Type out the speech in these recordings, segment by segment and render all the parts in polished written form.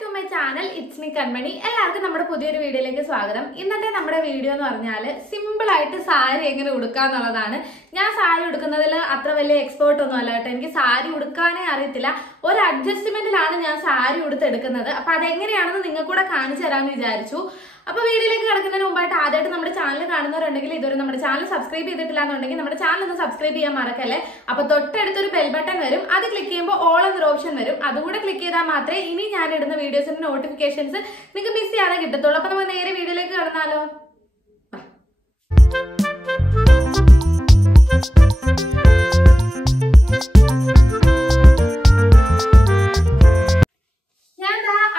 to my channel. It's me Kanmani. എല്ലാവർക്കും നമ്മുടെ പുതിയൊരു വീഡിയോയിലേക്ക് സ്വാഗതം. ഇന്നത്തെ നമ്മുടെ വീഡിയോ എന്ന് പറഞ്ഞാൽ സിമ്പിൾ ആയിട്ട് സാരി എങ്ങനെ ഉടുക്കാന്നുള്ളതാണ്. ഞാൻ സാരി ഉടുക്കുന്നതിൽ അത്ര വലിയ എക്സ്പേർട്ട് ഒന്നും അല്ല കേട്ടോ. എനിക്ക് സാരി ഉടുക്കാനേ അറിയത്തില്ല. ഒരു അഡ്ജസ്റ്റ്മെന്റിലാണ് ഞാൻ സാരി ഉടുത്തെടുക്കുന്നത്. അപ്പൊ അതെങ്ങനെയാണെന്ന് നിങ്ങൾക്ക് കൂടെ കാണിച്ചു തരാമെന്ന് വിചാരിച്ചു. അപ്പോൾ വീഡിയോയിലേക്ക് കിടക്കുന്നതിന് മുമ്പായിട്ട് ആദ്യമായിട്ട് നമ്മുടെ ചാനൽ കാണുന്നവരുണ്ടെങ്കിൽ ഇതുവരെ നമ്മുടെ ചാനൽ സബ്സ്ക്രൈബ് ചെയ്തിട്ടില്ല എന്നുണ്ടെങ്കിൽ നമ്മുടെ ചാനൽ ഒന്ന് സബ്സ്ക്രൈബ് ചെയ്യാൻ മറക്കല്ലേ. അപ്പോൾ തൊട്ടടുത്തൊരു ബെൽ ബട്ടൺ വരും. അത് ക്ലിക്ക് ചെയ്യുമ്പോൾ ഓൾ എന്നൊരു ഓപ്ഷൻ വരും. അതുകൂടെ ക്ലിക്ക് ചെയ്താൽ മാത്രമേ ഇനി ഞാൻ ഇടുന്ന വീഡിയോസിന്റെ നോട്ടിഫിക്കേഷൻസ് നിങ്ങൾക്ക് മിസ് ചെയ്യാതെ കിട്ടത്തുള്ളൂ. അപ്പോൾ നമുക്ക് നേരെ വീഡിയോയിലേക്ക് കടന്നാലോ.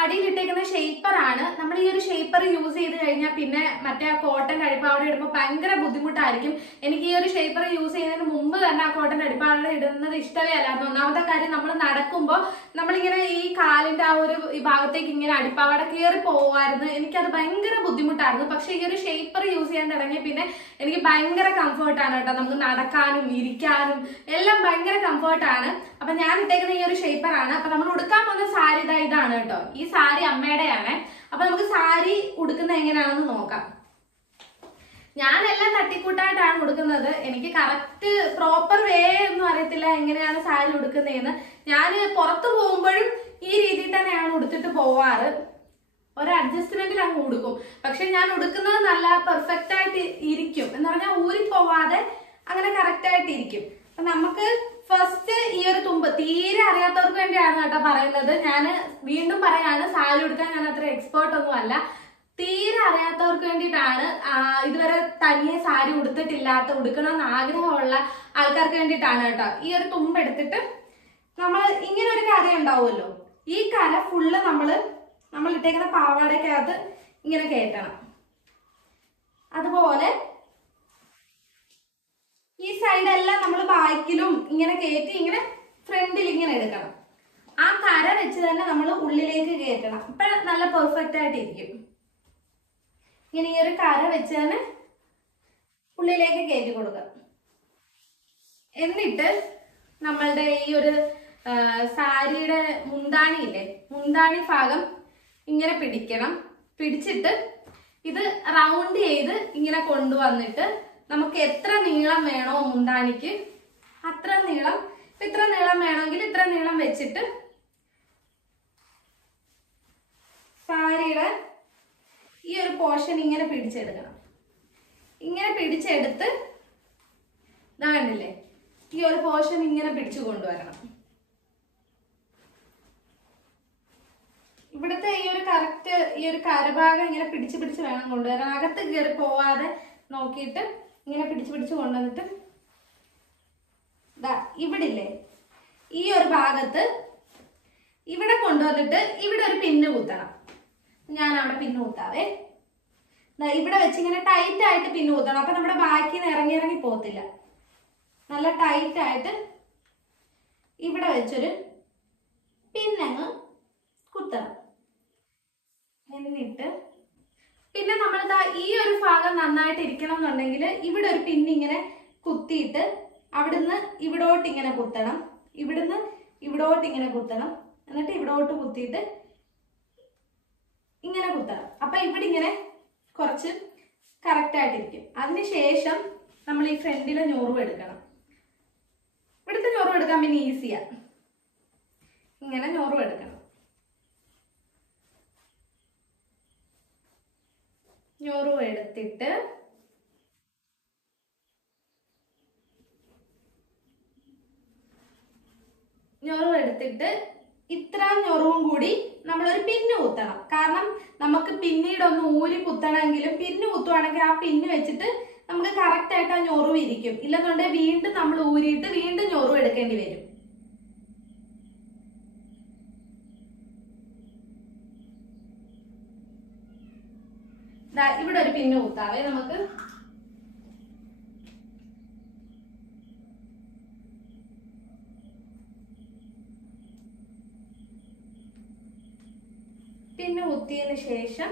അടിയിലിട്ടേക്കുന്ന ഷേപ്പർ ആണ്. നമ്മൾ ഈ ഒരു ഷേപ്പർ യൂസ് ചെയ്ത് കഴിഞ്ഞാൽ പിന്നെ മറ്റേ ആ കോട്ടൺ അടിപ്പാവട ഇടുമ്പോൾ ഭയങ്കര ബുദ്ധിമുട്ടായിരിക്കും. എനിക്ക് ഈ ഒരു ഷേപ്പർ യൂസ് ചെയ്യുന്നതിന് മുമ്പ് തന്നെ ആ കോട്ടൺ അടിപ്പാവട ഇടുന്നത് ഇഷ്ടമേ അല്ലായിരുന്നു. ഒന്നാമത്തെ കാര്യം, നമ്മൾ നടക്കുമ്പോൾ നമ്മളിങ്ങനെ ഈ കാലിന്റെ ആ ഒരു ഈ ഭാഗത്തേക്ക് ഇങ്ങനെ അടിപ്പാവട കയറി പോവായിരുന്നു. എനിക്കത് ഭയങ്കര ബുദ്ധിമുട്ടായിരുന്നു. പക്ഷെ ഈ ഒരു ഷേപ്പർ യൂസ് ചെയ്യാൻ തുടങ്ങിയ പിന്നെ എനിക്ക് ഭയങ്കര കംഫർട്ടാണ് കേട്ടോ. നമുക്ക് നടക്കാനും ഇരിക്കാനും എല്ലാം ഭയങ്കര കംഫർട്ടാണ്. അപ്പൊ ഞാൻ ഇട്ടേക്കുന്ന ഈ ഒരു ഷേപ്പർ ആണ്. അപ്പൊ നമ്മൾ ഉടുക്കാൻ പോകുന്ന സാരി ഇതാണ് കേട്ടോ. ഈ സാരി അമ്മയുടെയാണ്. അപ്പൊ നമുക്ക് സാരി ഉടുക്കുന്നത് എങ്ങനെയാണെന്ന് നോക്കാം. ഞാനെല്ലാം തട്ടിക്കൂട്ടായിട്ടാണ് ഉടുക്കുന്നത്. എനിക്ക് കറക്റ്റ് പ്രോപ്പർ വേ ഒന്നും അറിയത്തില്ല എങ്ങനെയാണ് സാരി ഉടുക്കുന്നതെന്ന്. ഞാൻ പുറത്തു പോകുമ്പോഴും ഈ രീതിയിൽ തന്നെയാണ് ഉടുത്തിട്ട് പോവാറ്. ഒരു അഡ്ജസ്റ്റ്മെന്റിൽ അങ്ങ് ഉടുക്കും. പക്ഷെ ഞാൻ ഉടുക്കുന്നത് നല്ല പെർഫെക്റ്റ് ആയിട്ട് ഇരിക്കും എന്ന് പറഞ്ഞാൽ ഊരിപ്പോവാതെ അങ്ങനെ കറക്റ്റ് ആയിട്ട് ഇരിക്കും. അപ്പൊ നമുക്ക് ഫസ്റ്റ് ഈ ഒരു തുമ്പ് തീരെ അറിയാത്തവർക്ക് വേണ്ടിയാണ് കേട്ടോ പറയുന്നത്. ഞാൻ വീണ്ടും പറയാണ്, സാരി ഉടുക്കാൻ ഞാൻ അത്ര എക്സ്പേർട്ട് ഒന്നും അല്ല. തീരെ അറിയാത്തവർക്ക് വേണ്ടിയിട്ടാണ്. ഇതുവരെ തനിയെ സാരി ഉടുക്കണമെന്ന് ആഗ്രഹമുള്ള ആൾക്കാർക്ക് വേണ്ടിയിട്ടാണ് കേട്ടോ. ഈ ഒരു തുമ്പ് എടുത്തിട്ട് നമ്മൾ ഇങ്ങനെ ഒരു കര ഉണ്ടാവുമല്ലോ, ഈ കര ഫുള്ള് നമ്മൾ ഇട്ടേക്കുന്ന പാവാടയ്ക്കകത്ത് ഇങ്ങനെ കയറ്റണം. അതുപോലെ ഈ സൈഡെല്ലാം നമ്മൾ ബാക്കിലും ഇങ്ങനെ കയറ്റി ഇങ്ങനെ ഫ്രണ്ടിൽ ഇങ്ങനെ എടുക്കണം. ആ കര വെച്ച് തന്നെ നമ്മൾ ഉള്ളിലേക്ക് കയറ്റണം. അപ്പൊ നല്ല പെർഫെക്റ്റ് ആയിട്ട് ഇരിക്കും. ഇങ്ങനെ ഈ ഒരു കര വെച്ച് തന്നെ ഉള്ളിലേക്ക് കയറ്റി കൊടുക്കുക. എന്നിട്ട് നമ്മളുടെ ഈ ഒരു സാരിയുടെ മുന്താണിയില്ലേ, മുന്താണി ഭാഗം ഇങ്ങനെ പിടിക്കണം. പിടിച്ചിട്ട് ഇത് റൗണ്ട് ചെയ്ത് ഇങ്ങനെ കൊണ്ടുവന്നിട്ട് നമുക്ക് എത്ര നീളം വേണോ മുന്താണിക്ക് അത്ര നീളം, ഇത്ര നീളം വേണമെങ്കിൽ ഇത്ര നീളം വെച്ചിട്ട് സാരിയുടെ ഈ ഒരു പോർഷൻ ഇങ്ങനെ പിടിച്ചെടുക്കണം. ഇങ്ങനെ പിടിച്ചെടുത്ത് ഇതാണ്ടില്ലേ, ഈ ഒരു പോർഷൻ ഇങ്ങനെ പിടിച്ചു കൊണ്ടുവരണം. ഇവിടുത്തെ ഈ ഒരു കറക്റ്റ് ഈ ഒരു കരഭാഗം ഇങ്ങനെ പിടിച്ച് വേണം കൊണ്ടുവരാൻ. അകത്ത് കയറി പോവാതെ നോക്കിയിട്ട് ഇങ്ങനെ പിടിച്ച് കൊണ്ടുവന്നിട്ട് ഇവിടെ ഇല്ലേ, ഈ ഒരു ഭാഗത്ത് ഇവിടെ കൊണ്ടുവന്നിട്ട് ഇവിടെ ഒരു പിന്ന് കുത്തണം. ഞാൻ അവിടെ പിന്ന് കുത്താവേ. ഇവിടെ വെച്ച് ഇങ്ങനെ ടൈറ്റ് ആയിട്ട് പിന്ന് കുത്തണം. അപ്പൊ നമ്മുടെ ബാക്കിൽ നിന്ന് ഇറങ്ങി പോകത്തില്ല. നല്ല ടൈറ്റ് ആയിട്ട് ഇവിടെ വെച്ചൊരു പിന്നങ്ങ് കുത്തണം. എന്നിട്ട് പിന്നെ നമ്മൾ ഈ ഒരു ഭാഗം നന്നായിട്ട് ഇരിക്കണം എന്നുണ്ടെങ്കിൽ ഇവിടെ ഒരു പിന്നിങ്ങനെ കുത്തിയിട്ട് അവിടുന്ന് ഇവിടോട്ട് ഇങ്ങനെ കുത്തണം. ഇവിടുന്ന് ഇവിടോട്ട് ഇങ്ങനെ കുത്തണം. എന്നിട്ട് ഇവിടോട്ട് കുത്തിയിട്ട് ഇങ്ങനെ കുത്തണം. അപ്പൊ ഇവിടെ ഇങ്ങനെ കുറച്ച് കറക്റ്റ് ആയിട്ടിരിക്കും. അതിനുശേഷം നമ്മൾ ഈ ഫ്രണ്ടിലെ ഞൊറിവ് എടുക്കണം. ഇവിടുത്തെ ഞൊറിവ് എടുക്കാൻ പിന്നെ ഈസിയാ. ഇങ്ങനെ ഞൊറിവ് എടുക്കണം. ഞൊറിവ് എടുത്തിട്ട് ഇത്ര ഞൊറിവും കൂടി നമ്മളൊരു പിന്ന് കുത്തണം. കാരണം നമുക്ക് പിന്നീട് ഒന്ന് ഊരി കുത്തണമെങ്കിലും പിന്ന് കുത്തുവാണെങ്കിൽ ആ പിന്ന് വെച്ചിട്ട് നമുക്ക് കറക്റ്റ് ആയിട്ട് ആ ഞൊറിവ് ഇരിക്കും. ഇല്ലെന്നുണ്ടെങ്കിൽ വീണ്ടും നമ്മൾ ഊരിയിട്ട് വീണ്ടും ഞൊറിവ് എടുക്കേണ്ടി വരും. ഇവിടെ ഒരു പിന്ന് കുത്താവേ. നമുക്ക് പിന്ന് കുത്തിയതിന് ശേഷം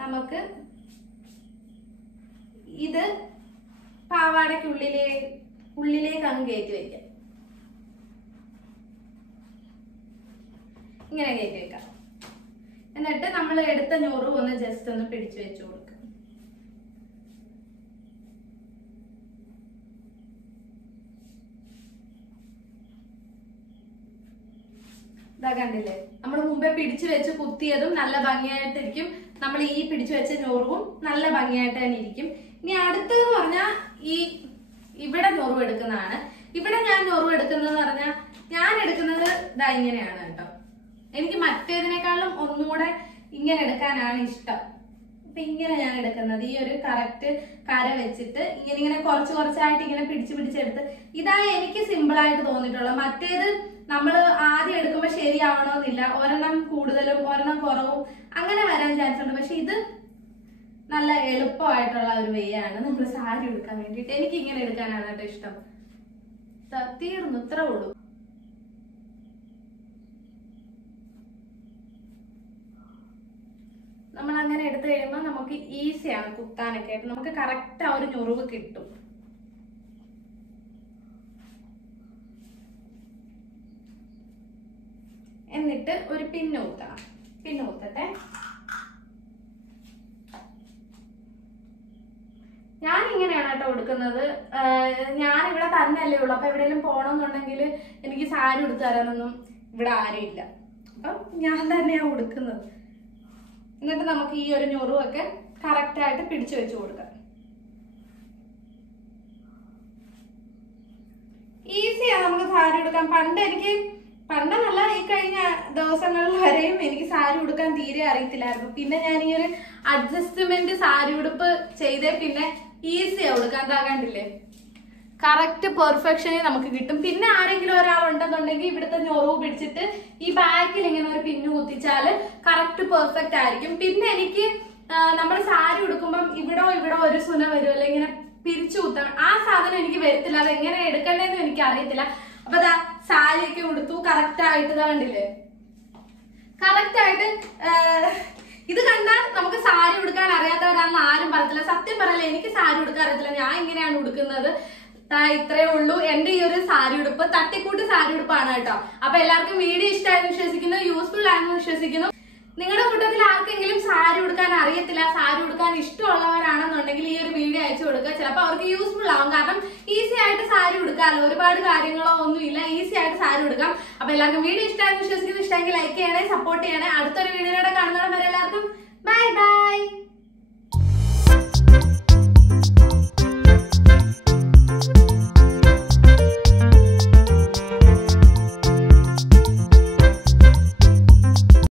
നമുക്ക് ഇത് പാവാടയ്ക്കുള്ളിലേക്ക് അങ്ങ് കയറ്റി വയ്ക്കാം. ഇങ്ങനെ കയറ്റി വെക്കാം. എന്നിട്ട് നമ്മൾ എടുത്ത ഞൊറു ഒന്ന് ജസ്റ്റ് ഒന്ന് പിടിച്ചു വെച്ചു കൊടുക്കുക. ഇതാ കണ്ടില്ലേ, നമ്മൾ മുമ്പേ പിടിച്ചു വെച്ച് കുത്തിയതും നല്ല ഭംഗിയായിട്ടിരിക്കും. നമ്മൾ ഈ പിടിച്ചു വെച്ച ഞൊറുവും നല്ല ഭംഗിയായിട്ട് തന്നെ ഇരിക്കും. ഇനി അടുത്തതെന്ന് പറഞ്ഞാൽ ഇവിടെ ഞൊറു എടുക്കുന്നതാണ്. ഇവിടെ ഞാൻ ഞൊറു എടുക്കുന്നതെന്ന് പറഞ്ഞാൽ ഞാൻ എടുക്കുന്നത് ഇതാ ഇങ്ങനെയാണ് കേട്ടോ. എനിക്ക് മറ്റേതിനേക്കാളും ഒന്നുകൂടെ ഇങ്ങനെ എടുക്കാനാണ് ഇഷ്ടം. അപ്പൊ ഇങ്ങനെ ഞാൻ എടുക്കുന്നത് ഈ ഒരു കറക്റ്റ് കര വെച്ചിട്ട് ഇങ്ങനെ കുറച്ച് കുറച്ചായിട്ട് ഇങ്ങനെ പിടിച്ചെടുത്ത് ഇതാ എനിക്ക് സിമ്പിൾ ആയിട്ട് തോന്നിയിട്ടുള്ളത്. മറ്റേത് നമ്മൾ ആദ്യം എടുക്കുമ്പോൾ ശരിയാവണമെന്നില്ല, ഒരെണ്ണം കൂടുതലും ഒരെണ്ണം കുറവും അങ്ങനെ വരാൻ ചാൻസ് ഉണ്ട്. പക്ഷെ ഇത് നല്ല എളുപ്പമായിട്ടുള്ള ഒരു വേ ആണ് നമ്മൾ സാരി എടുക്കാൻ വേണ്ടിയിട്ട്. എനിക്ക് ഇങ്ങനെ എടുക്കാനാണ് കേട്ടോ ഇഷ്ടം. തീർന്നു, ഇത്രേ ഉള്ളൂ. നമ്മൾ അങ്ങനെ എടുത്തു കഴിയുമ്പോൾ നമുക്ക് ഈസിയാണ് കുത്താനൊക്കെ ആയിട്ട്. നമുക്ക് കറക്റ്റ് ആ ഒരു ഞൊറിവ് കിട്ടും. എന്നിട്ട് ഒരു പിന്ന് കുത്തണം. പിന്ന് കുത്തട്ടെ. ഞാൻ ഇങ്ങനെയാണ് കേട്ടോ കൊടുക്കുന്നത്. ഞാനിവിടെ തന്നെയല്ലേ ഉള്ളു. അപ്പൊ എവിടെയെങ്കിലും പോണമെന്നുണ്ടെങ്കിൽ എനിക്ക് സാരി ഉടുത്തു തരാനൊന്നും ഇവിടെ ആരും ഇല്ല. അപ്പൊ ഞാൻ തന്നെയാണ് കൊടുക്കുന്നത്. എന്നിട്ട് നമുക്ക് ഈ ഒരു ഞൊറുവൊക്കെ കറക്റ്റ് ആയിട്ട് പിടിച്ചു വെച്ച് കൊടുക്കാം. ഈസിയാണ് നമുക്ക് സാരി ഉടുക്കാൻ. പണ്ടെന്നല്ല, ഈ കഴിഞ്ഞ ദിവസങ്ങളിൽ വരെയും എനിക്ക് സാരി ഉടുക്കാൻ തീരെ അറിയത്തില്ലായിരുന്നു. പിന്നെ ഞാൻ ഈ ഒരു അഡ്ജസ്റ്റ്മെന്റ് സാരി ഉടുപ്പ് ചെയ്തേ പിന്നെ ഈസിയാ ഉടുക്കാൻ. താകാണ്ടില്ലേ, കറക്റ്റ് പെർഫെക്ഷനിൽ നമുക്ക് കിട്ടും. പിന്നെ ആരെങ്കിലും ഒരാളുണ്ടെന്നുണ്ടെങ്കിൽ ഇവിടുത്തെ ഞൊറിവ് പിടിച്ചിട്ട് ഈ ബാക്കിൽ ഇങ്ങനെ ഒരു പിന്നു കുത്തിച്ചാല് കറക്റ്റ് പെർഫെക്റ്റ് ആയിരിക്കും. പിന്നെ എനിക്ക് നമ്മൾ സാരി ഉടുക്കുമ്പം ഇവിടോ ഒരു സുന വരുമല്ലോ, ഇങ്ങനെ പിരിച്ചു കുത്തണം. ആ സാധനം എനിക്ക് വരത്തില്ല. അത് എങ്ങനെ എടുക്കണ്ടേന്ന് എനിക്ക് അറിയത്തില്ല. അപ്പൊ ദാ സാരിയൊക്കെ ഉടുത്തു കറക്റ്റ് ആയിട്ട്. ഇതാ കണ്ടില്ലേ, കറക്റ്റ് ആയിട്ട്. ഇത് കണ്ടാൽ നമുക്ക് സാരി ഉടുക്കാൻ അറിയാത്തവരാണെന്ന് ആരും പറയത്തില്ല. സത്യം പറയല്ലേ, എനിക്ക് സാരി ഉടുക്കാൻ അറിയത്തില്ല. ഞാൻ ഇങ്ങനെയാണ് ഉടുക്കുന്നത്. ഇത്രേ ഉള്ളൂ എന്റെ ഈ ഒരു സാരി ഉടുപ്പ്. തട്ടിക്കൂട്ട് സാരി ഉടുപ്പാണ് കേട്ടോ. അപ്പൊ എല്ലാവർക്കും വീഡിയോ ഇഷ്ടമായെന്ന് വിശ്വസിക്കുന്നു, യൂസ്ഫുൾ ആയെന്ന് വിശ്വസിക്കുന്നു. നിങ്ങളുടെ കൂട്ടത്തിൽ ആർക്കെങ്കിലും സാരി ഉടുക്കാൻ അറിയത്തില്ല, സാരി ഉടുക്കാൻ ഇഷ്ടമുള്ളവരാണെന്നുണ്ടെങ്കിൽ ഈ ഒരു വീഡിയോ അയച്ചു കൊടുക്കുക. ചിലപ്പോൾ അവർക്ക് യൂസ്ഫുൾ ആവും. കാരണം ഈസി ആയിട്ട് സാരി ഉടുക്കാമല്ലോ, ഒരുപാട് കാര്യങ്ങളോ ഒന്നുമില്ല, ഈസി ആയിട്ട് സാരി ഉടുക്കാം. അപ്പൊ എല്ലാവർക്കും വീഡിയോ ഇഷ്ടമായെന്ന് വിശ്വസിക്കുന്നു. ഇഷ്ടമെങ്കിൽ ലൈക്ക് ചെയ്യണേ, സപ്പോർട്ട് ചെയ്യണേ. അടുത്തൊരു വീഡിയോയുടെ കാണുന്നവരെ എല്ലാവർക്കും ബൈ ബൈ.